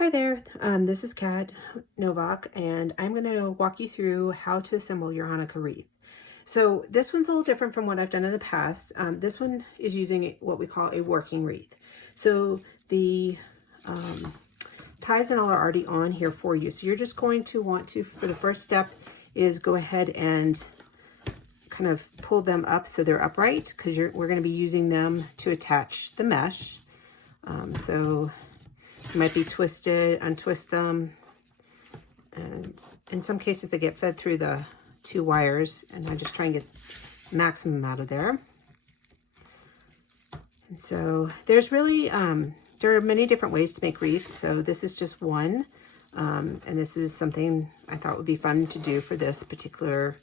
Hi there, this is Kat Novak, and I'm going to walk you through how to assemble your Hanukkah wreath. So this one's a little different from what I've done in the past. This one is using what we call a working wreath. So the ties and all are already on here for you. So you're just going to want to, for the first step, is go ahead and kind of pull them up so they're upright, because we're going to be using them to attach the mesh. So it might be twisted, untwist them, and in some cases they get fed through the two wires, and I just try and get maximum out of there. And so there's really, there are many different ways to make wreaths, so this is just one, and this is something I thought would be fun to do for this particular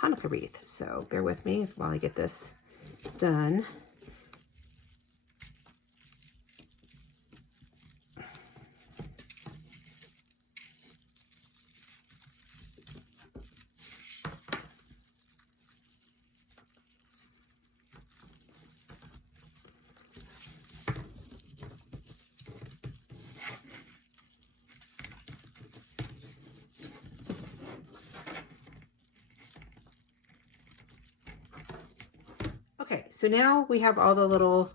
Hanukkah wreath. So bear with me while I get this done. Okay, so now we have all the little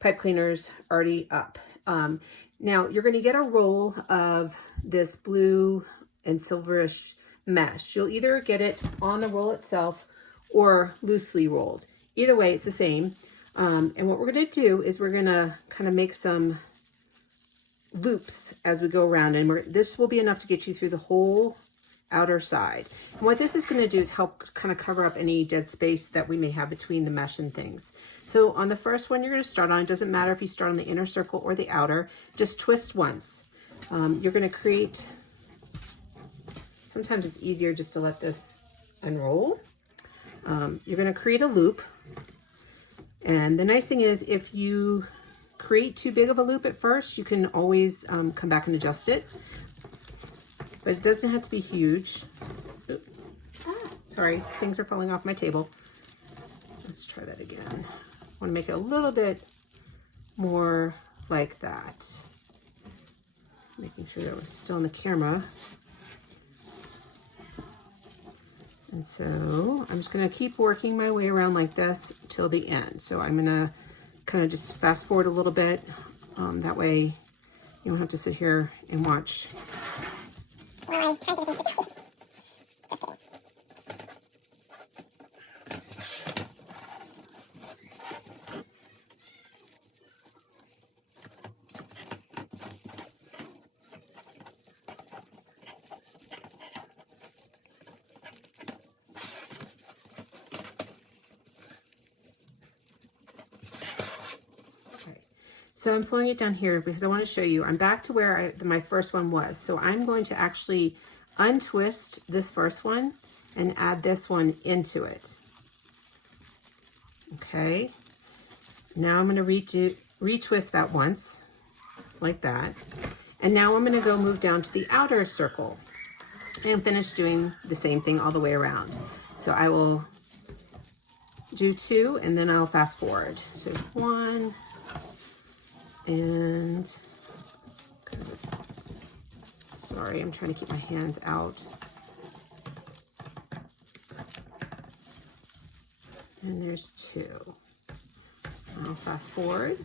pipe cleaners already up. Now you're going to get a roll of this blue and silverish mesh. You'll either get it on the roll itself or loosely rolled. Either way, it's the same. And what we're going to do is we're going to kind of make some loops as we go around, and this will be enough to get you through the whole outer side. And what this is going to do is help kind of cover up any dead space that we may have between the mesh and things. So on the first one you're going to start on, it doesn't matter if you start on the inner circle or the outer, just twist once. You're going to create, sometimes it's easier just to let this unroll. You're going to create a loop, and the nice thing is if you create too big of a loop at first, you can always come back and adjust it. But it doesn't have to be huge. Sorry, things are falling off my table. Let's try that again. I want to make it a little bit more like that. Making sure that we're still on the camera. And so I'm just going to keep working my way around like this till the end. So I'm going to kind of just fast forward a little bit. That way you don't have to sit here and watch. So I'm slowing it down here because I want to show you, I'm back to where my first one was. So I'm going to actually untwist this first one and add this one into it. Okay. Now I'm going to retwist that once, like that. And now I'm going to go move down to the outer circle and finish doing the same thing all the way around. So I will do two and then I'll fast forward. So one, and sorry, I'm trying to keep my hands out. And there's two. I'll fast forward.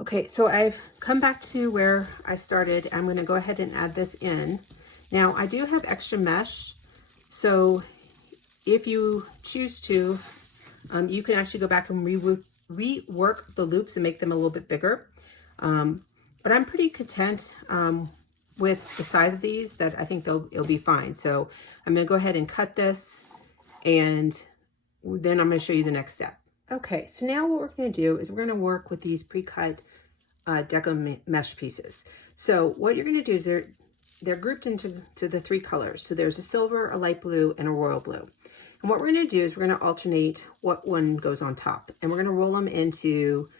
Okay, so I've come back to where I started. I'm going to go ahead and add this in. Now I do have extra mesh, so if you choose to, you can actually go back and rework the loops and make them a little bit bigger. But I'm pretty content with the size of these, that I think it'll be fine. So I'm gonna go ahead and cut this, and then I'm gonna show you the next step. Okay, so now what we're gonna do is we're gonna work with these pre-cut deco mesh pieces. So what you're gonna do is they're grouped into the 3 colors. So there's a silver, a light blue, and a royal blue. And what we're gonna do is we're gonna alternate what one goes on top. And we're gonna roll them into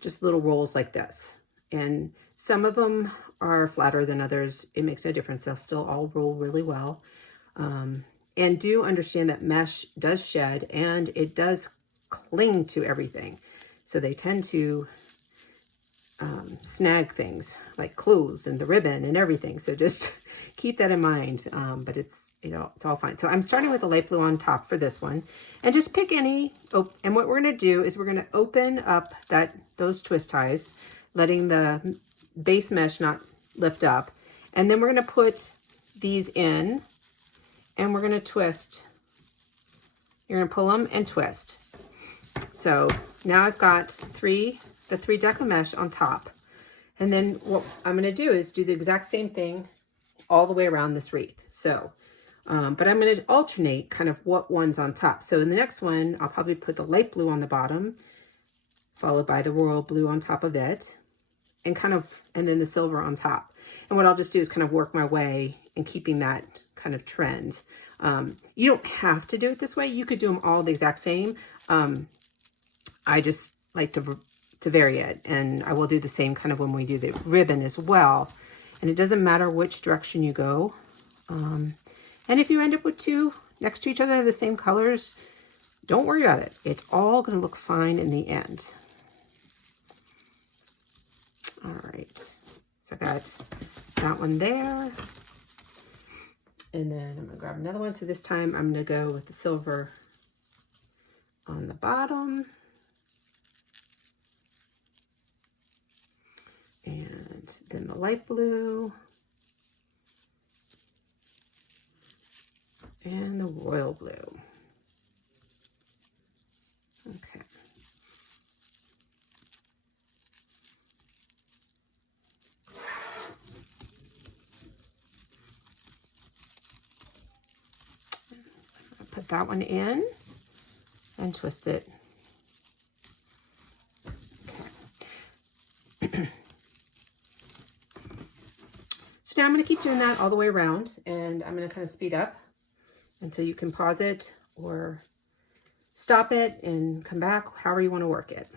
just little rolls like this. And some of them are flatter than others. It makes no difference. They'll still all roll really well. And do understand that mesh does shed and it does cling to everything. So they tend to snag things like clothes and the ribbon and everything. So just keep that in mind. But it's, you know, it's all fine. So I'm starting with the light blue on top for this one, and just pick any. Oh, and what we're going to do is we're going to open up those twist ties, letting the base mesh not lift up. And then we're going to put these in, and we're going to twist. You're going to pull them and twist. So now I've got the 3 deco mesh on top. And then what I'm going to do is do the exact same thing all the way around this wreath. So, but I'm going to alternate kind of what one's on top. So in the next one, I'll probably put the light blue on the bottom, followed by the royal blue on top of it, and then the silver on top. And what I'll just do is kind of work my way and keeping that kind of trend. You don't have to do it this way. You could do them all the exact same. I just like to vary it, and I will do the same kind of when we do the ribbon as well. And it doesn't matter which direction you go. And if you end up with 2 next to each other, the same colors, don't worry about it. It's all going to look fine in the end. All right, so I got that one there. And then I'm going to grab another one. So this time I'm going to go with the silver on the bottom. And then the light blue. And the royal blue. Okay. I'll put that one in and twist it. Okay. So now I'm going to keep doing that all the way around, and I'm going to kind of speed up. And so you can pause it or stop it and come back, however you want to work it.